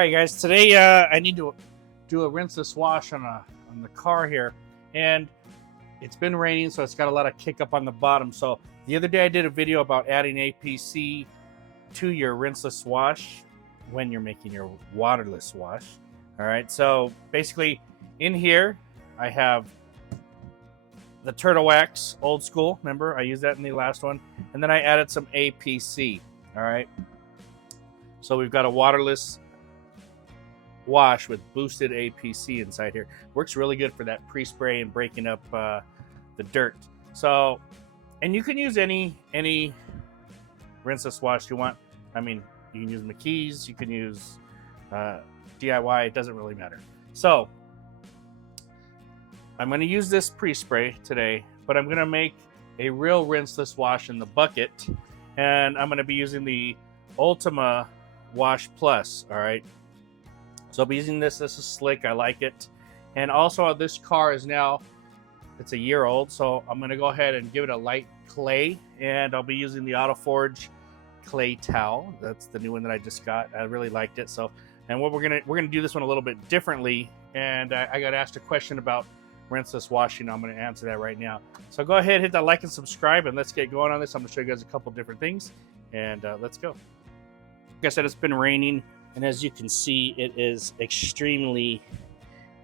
right, guys. Today I need to do a rinseless wash on the car here, and it's been raining, so it's got a lot of kick up on the bottom. So the other day I did a video about adding APC to your rinseless wash when you're making your waterless wash. All right, so basically in here I have the Turtle Wax old school. Remember, I used that in the last one, and then I added some APC. All right, so we've got a waterless wash with boosted APC inside here. Works really good for that pre-spray and breaking up the dirt. So, and you can use any rinseless wash you want. I mean, you can use McKee's, you can use DIY, it doesn't really matter. So I'm going to use this pre-spray today, but I'm going to make a real rinseless wash in the bucket, and I'm going to be using the Ultima Wash Plus. All right, so I'll be using this. This is slick, I like it. And also this car is now, it's a year old, so I'm going to go ahead and give it a light clay, and I'll be using the AutoForge clay towel. That's the new one that I just got. I really liked it. So, and what we're gonna do this one a little bit differently, and I got asked a question about rinseless washing. I'm going to answer that right now. So go ahead, hit that like and subscribe, and let's get going on this. I'm going to show you guys a couple different things, and let's go. Like I said, it's been raining, and as you can see, it is extremely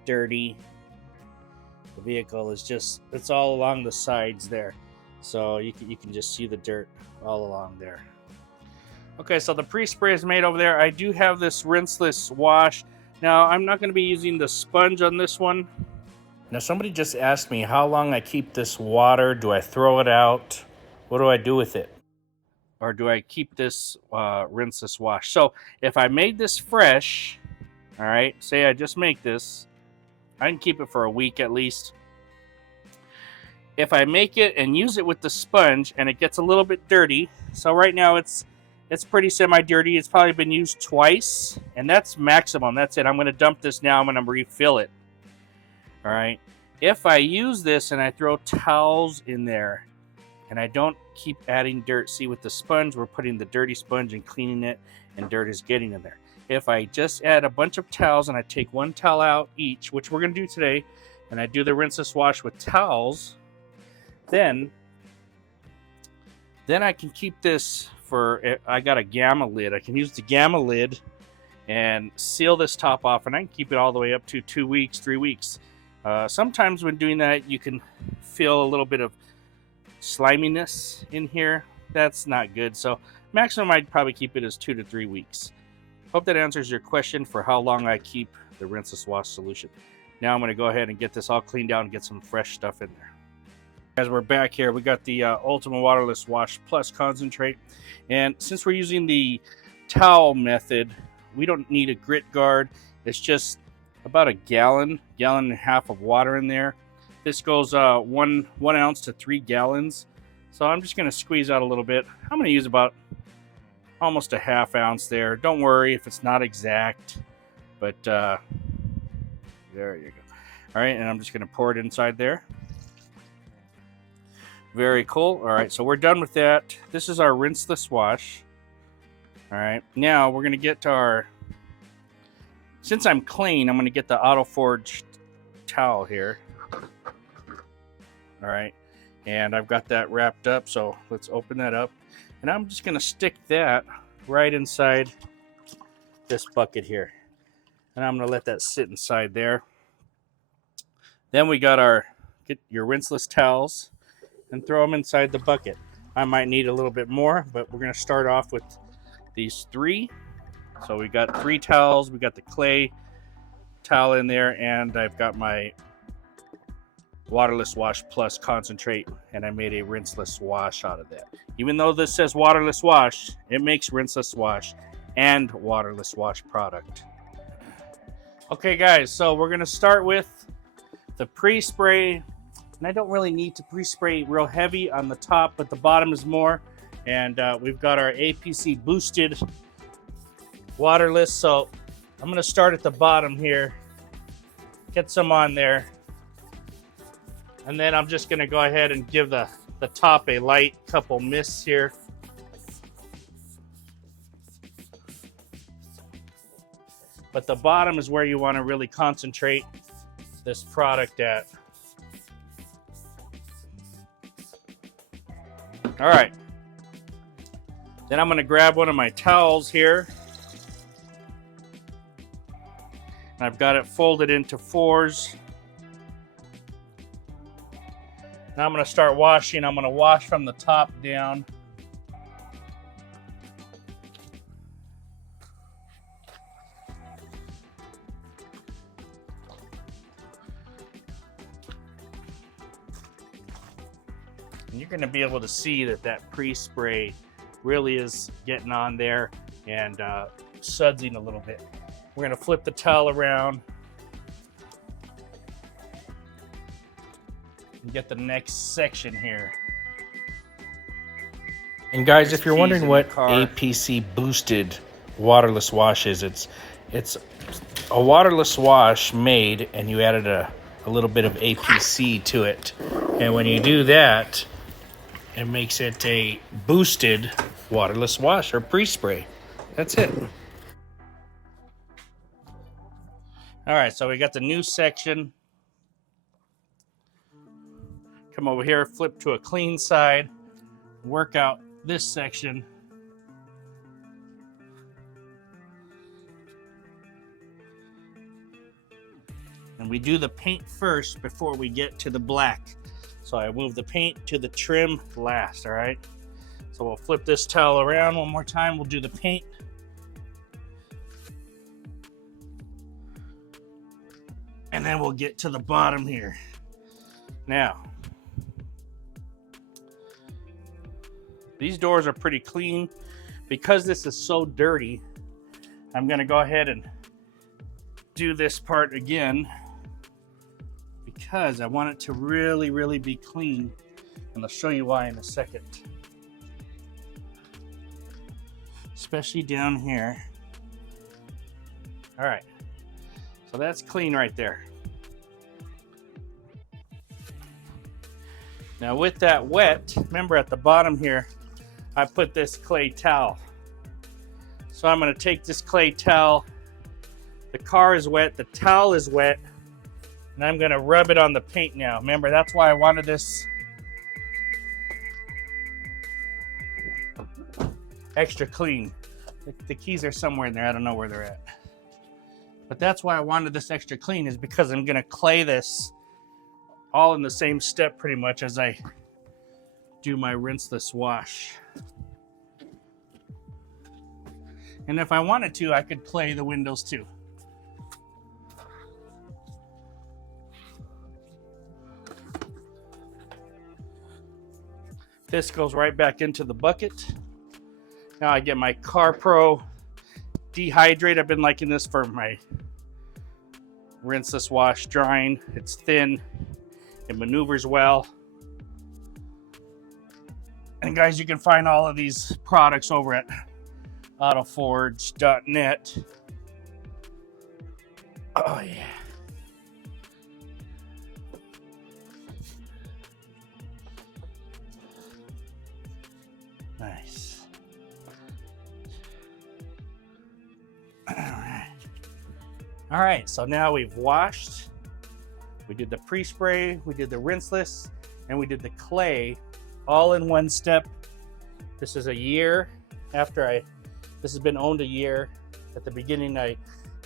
dirty. The vehicle is just, it's all along the sides there, so you can just see the dirt all along there. Okay, so the pre-spray is made over there. I do have this rinseless wash. Now, I'm not going to be using the sponge on this one. Now, somebody just asked me how long I keep this water. Do I throw it out? What do I do with it? Or do I keep this rinseless wash? So if I made this fresh, all right, say I just make this, I can keep it for a week at least. If I make it and use it with the sponge and it gets a little bit dirty, so right now it's pretty semi-dirty. It's probably been used twice, and that's maximum. That's it. I'm going to dump this now. I'm going to refill it. All right. If I use this and I throw towels in there and I don't keep adding dirt, see, with the sponge, we're putting the dirty sponge and cleaning it, and dirt is getting in there. If I just add a bunch of towels and I take one towel out each, which we're going to do today, and I do the rinseless wash with towels, then I can keep this for, I got a gamma lid. I can use the gamma lid and seal this top off, and I can keep it all the way up to 2 weeks, 3 weeks. Sometimes when doing that, you can feel a little bit of sliminess in here. That's not good. So maximum, I'd probably keep it as 2 to 3 weeks. Hope that answers your question for how long I keep the rinseless wash solution. Now I'm going to go ahead and get this all cleaned out and get some fresh stuff in there. As we're back here, we got the Ultima Waterless Wash Plus concentrate. And since we're using the towel method, we don't need a grit guard. It's just about a gallon and a half of water in there. This goes 1 ounce to 3 gallons. So I'm just going to squeeze out a little bit. I'm going to use about almost a ½ ounce there. Don't worry if it's not exact, but there you go. All right, and I'm just going to pour it inside there. Very cool. All right, so we're done with that. This is our rinseless wash. All right, now we're going to get to our, since I'm clean, I'm going to get the AutoForge towel here. All right, and I've got that wrapped up, so let's open that up. And I'm just going to stick that right inside this bucket here. And I'm going to let that sit inside there. Then we got get your rinseless towels and throw them inside the bucket. I might need a little bit more, but we're going to start off with these 3. So we got 3 towels. We got the clay towel in there, and I've got my Waterless Wash Plus concentrate, and I made a rinseless wash out of that. Even though this says waterless wash, it makes rinseless wash and waterless wash product. Okay, guys, so we're going to start with the pre-spray. And I don't really need to pre-spray real heavy on the top, but the bottom is more. And we've got our APC boosted waterless. So I'm going to start at the bottom here, get some on there. And then I'm just going to go ahead and give the top a light couple mists here. but the bottom is where you want to really concentrate this product at. All right. Then I'm going to grab one of my towels here. And I've got it folded into 4s. Now I'm going to start washing. I'm going to wash from the top down. And you're going to be able to see that that pre-spray really is getting on there and sudsing a little bit. We're going to flip the towel around and get the next section here. And guys, if you're wondering what APC boosted waterless wash is, it's a waterless wash made and you added a little bit of APC to it. And when you do that, it makes it a boosted waterless wash or pre-spray. That's it. All right, so we got the new section. Come over here, flip to a clean side, work out this section. And we do the paint first before we get to the black. So I move the paint to the trim last, all right? So we'll flip this towel around one more time. We'll do the paint. And then we'll get to the bottom here. Now, these doors are pretty clean. Because this is so dirty, I'm gonna go ahead and do this part again because I want it to really, really be clean. And I'll show you why in a second. Especially down here. All right, so that's clean right there. Now with that wet, remember at the bottom here, I put this clay towel. So I'm gonna take this clay towel, the car is wet, the towel is wet, and I'm gonna rub it on the paint now. Remember, that's why I wanted this extra clean. The keys are somewhere in there, I don't know where they're at. But that's why I wanted this extra clean, is because I'm gonna clay this all in the same step pretty much as I do my rinseless wash. And if I wanted to, I could clay the windows too. This goes right back into the bucket. Now I get my Car Pro Dehydrate. I've been liking this for my rinseless wash drying. It's thin, it maneuvers well. And guys, you can find all of these products over at autoforge.net. Oh yeah. Nice. All right, so now we've washed. We did the pre-spray, we did the rinseless, and we did the clay all in one step. This is a year after this has been owned a year. At the beginning, I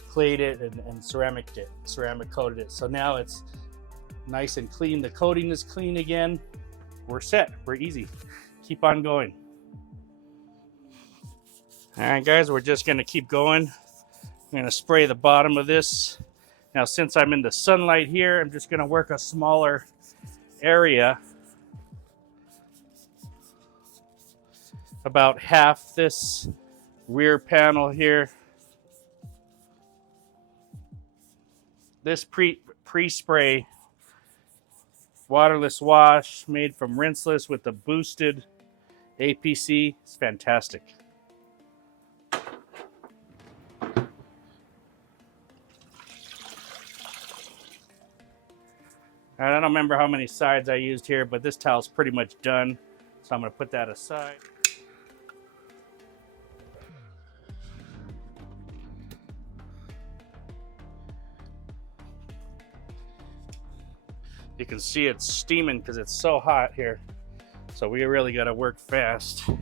clayed it and ceramic coated it. So now it's nice and clean. The coating is clean again. We're set, we're easy. Keep on going. All right, guys, we're just gonna keep going. I'm gonna spray the bottom of this. Now, since I'm in the sunlight here, I'm just gonna work a smaller area. About half this rear panel here. This pre-spray waterless wash made from rinseless with the boosted APC. It's fantastic. I don't remember how many sides I used here, but this towel's pretty much done. So I'm gonna put that aside. You can see it's steaming because it's so hot here. So we really got to work fast. All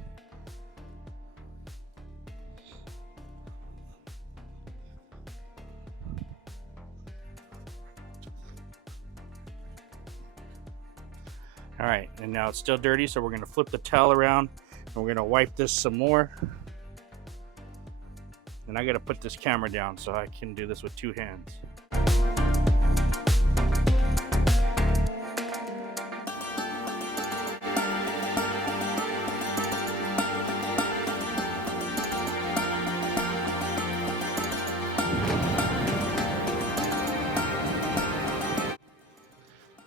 right, and now it's still dirty, so we're gonna flip the towel around and we're gonna wipe this some more. And I gotta put this camera down so I can do this with two hands.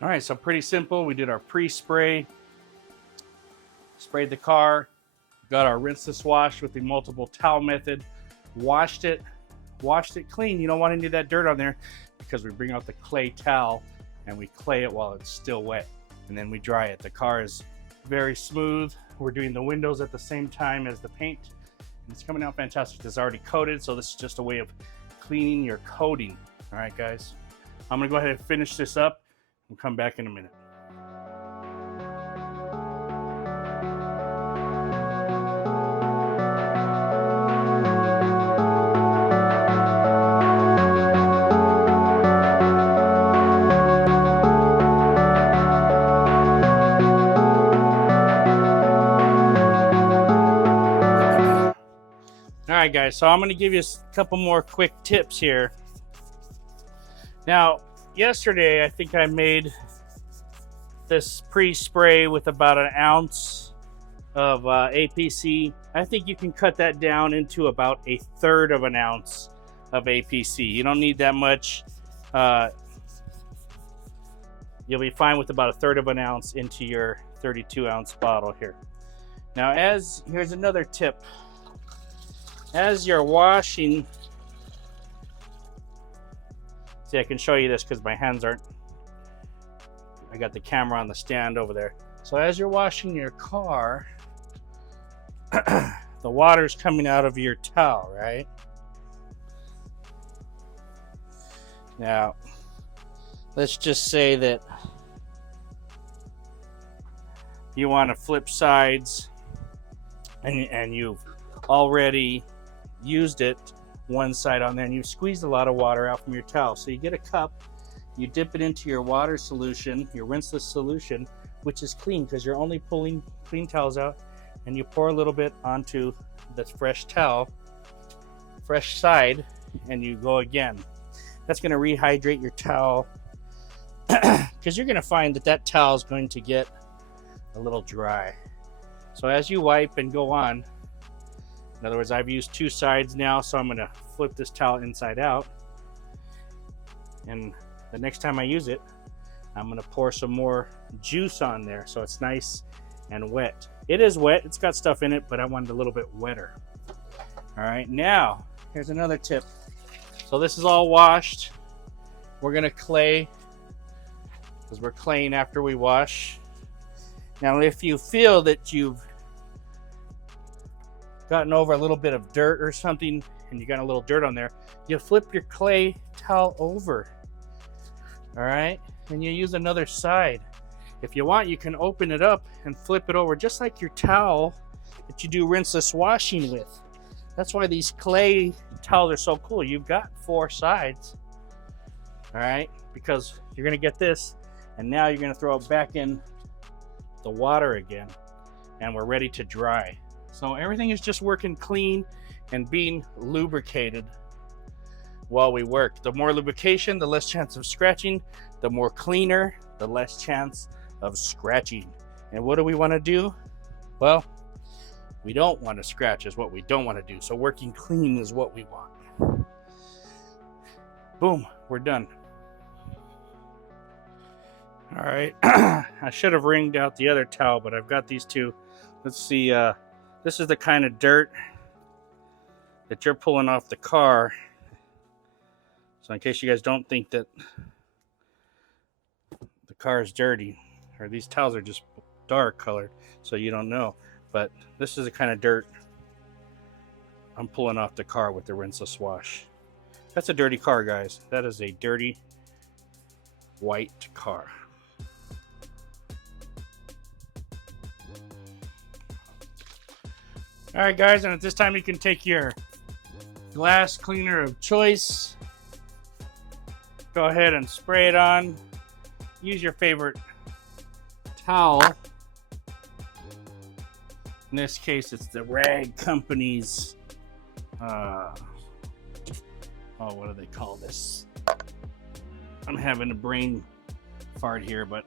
All right, so pretty simple. We did our pre-spray, sprayed the car, got our rinseless wash with the multiple towel method, washed it clean. You don't want any of that dirt on there because we bring out the clay towel and we clay it while it's still wet, and then we dry it. The car is very smooth. We're doing the windows at the same time as the paint, and it's coming out fantastic. It's already coated, so this is just a way of cleaning your coating. All right, guys, I'm gonna go ahead and finish this up. We'll come back in a minute. All right, guys, so I'm going to give you a couple more quick tips here. Now, yesterday, I think I made this pre-spray with about an ounce of APC. I think you can cut that down into about 1/3 of an ounce of APC. You don't need that much. You'll be fine with about 1/3 of an ounce into your 32-ounce bottle here. Now, here's another tip. As you're washing, see, I can show you this because my hands aren't, I got the camera on the stand over there. So as you're washing your car, the water's coming out of your towel, right? Now, let's just say that you want to flip sides and you've already used it one side on there, and you squeezed a lot of water out from your towel. So you get a cup, you dip it into your water solution, your rinseless solution, which is clean because you're only pulling clean towels out, and you pour a little bit onto the fresh towel, fresh side, and you go again. That's going to rehydrate your towel because you're going to find that towel is going to get a little dry. So as you wipe and go on, in other words, I've used two sides now, so I'm going to flip this towel inside out. And the next time I use it, I'm going to pour some more juice on there so it's nice and wet. It is wet, it's got stuff in it, but I want it a little bit wetter. All right, now, here's another tip. So this is all washed. We're going to clay, because we're claying after we wash. Now, if you feel that you've gotten over a little bit of dirt or something and you got a little dirt on there, you flip your clay towel over. All right, and you use another side. If you want, you can open it up and flip it over just like your towel that you do rinseless washing with. That's why these clay towels are so cool. You've got 4 sides, all right, because you're gonna get this, and now you're gonna throw it back in the water again, and we're ready to dry. So everything is just working clean and being lubricated while we work. The more lubrication, the less chance of scratching. The more cleaner, the less chance of scratching. And what do we want to do? Well, we don't want to scratch is what we don't want to do. So working clean is what we want. Boom, we're done. All right, I should have wringed out the other towel, but I've got these two. Let's see, this is the kind of dirt that you're pulling off the car. So in case you guys don't think that the car is dirty, or these towels are just dark colored, so you don't know. But this is the kind of dirt I'm pulling off the car with the rinseless wash. That's a dirty car, guys. That is a dirty white car. All right, guys, and at this time you can take your glass cleaner of choice. Go ahead and spray it on. Use your favorite towel. In this case, it's the Rag Company's, what do they call this? I'm having a brain fart here, but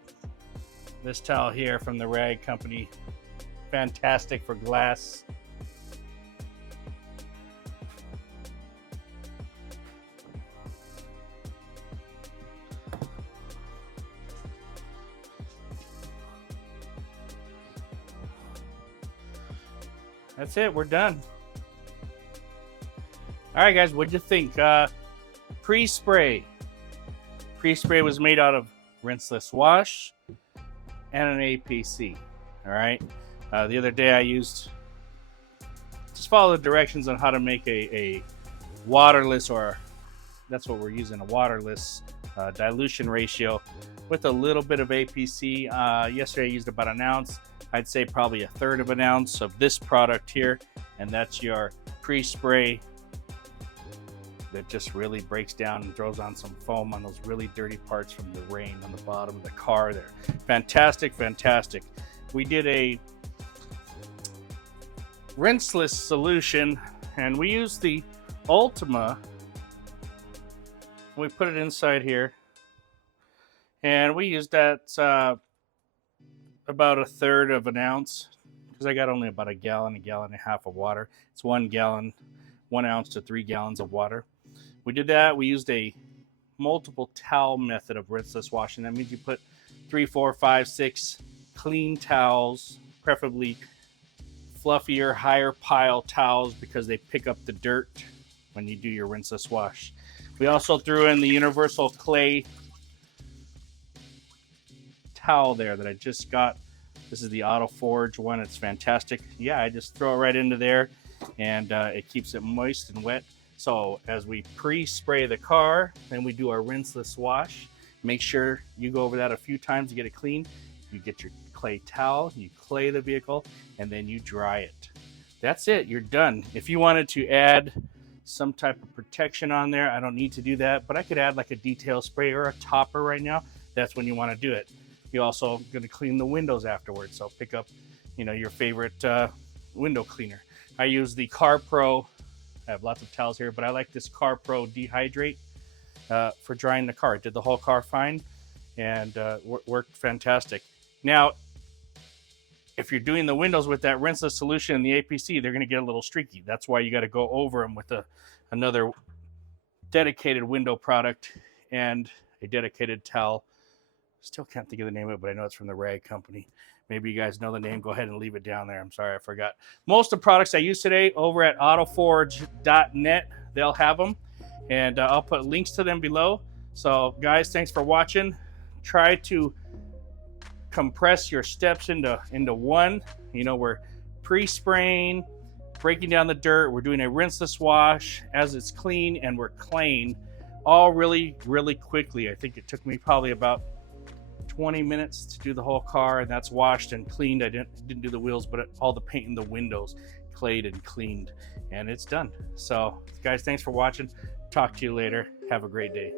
this towel here from the Rag Company, fantastic for glass. That's it, we're done. All right, guys, what'd you think? Prespray. Prespray was made out of Rinseless Wash and an APC. All right. The other day I just follow the directions on how to make a waterless, or that's what we're using, a waterless dilution ratio with a little bit of APC. Yesterday I used about an ounce. I'd say probably a third of an ounce of this product here, and that's your Prespray that just really breaks down and throws on some foam on those really dirty parts from the rain on the bottom of the car there. Fantastic, fantastic. We did a rinseless solution, and we used the Ultima. We put it inside here, and we used that about a third of an ounce, because I got only about a gallon and a half of water. It's 1 gallon, 1 ounce to 3 gallons of water. We did that. We used a multiple towel method of rinseless washing. That means you put 3, 4, 5, 6 clean towels, preferably fluffier, higher pile towels, because they pick up the dirt when you do your rinseless wash. We also threw in the universal clay towel there that I just got. This is the Auto Forge one. It's fantastic. Yeah, I just throw it right into there, and it keeps it moist and wet. So as we pre-spray the car, then we do our rinseless wash. Make sure you go over that a few times to get it clean. You get your clay towel, you clay the vehicle, and then you dry it. That's it. You're done. If you wanted to add some type of protection on there, I don't need to do that, but I could add like a detail spray or a topper right now. That's when you want to do it. You're also going to clean the windows afterwards, so pick up, your favorite window cleaner. I use the Car Pro. I have lots of towels here, but I like this Car Pro Dehydrate for drying the car. It did the whole car fine, and worked fantastic. Now, if you're doing the windows with that rinseless solution and the APC, they're going to get a little streaky. That's why you got to go over them with another dedicated window product and a dedicated towel. Still can't think of the name of it, but I know it's from the Rag Company. Maybe you guys know the name. Go ahead and leave it down there. I'm sorry, I forgot. Most of the products I use today over at autoforge.net, they'll have them. And I'll put links to them below. So, guys, thanks for watching. Try to compress your steps into one. We're pre-spraying, breaking down the dirt. We're doing a rinseless wash as it's clean, and we're claying all really, really quickly. I think it took me probably about 20 minutes to do the whole car, and that's washed and cleaned. I didn't do the wheels, but all the paint in the windows clayed and cleaned, and it's done. So, guys, thanks for watching. Talk to you later. Have a great day.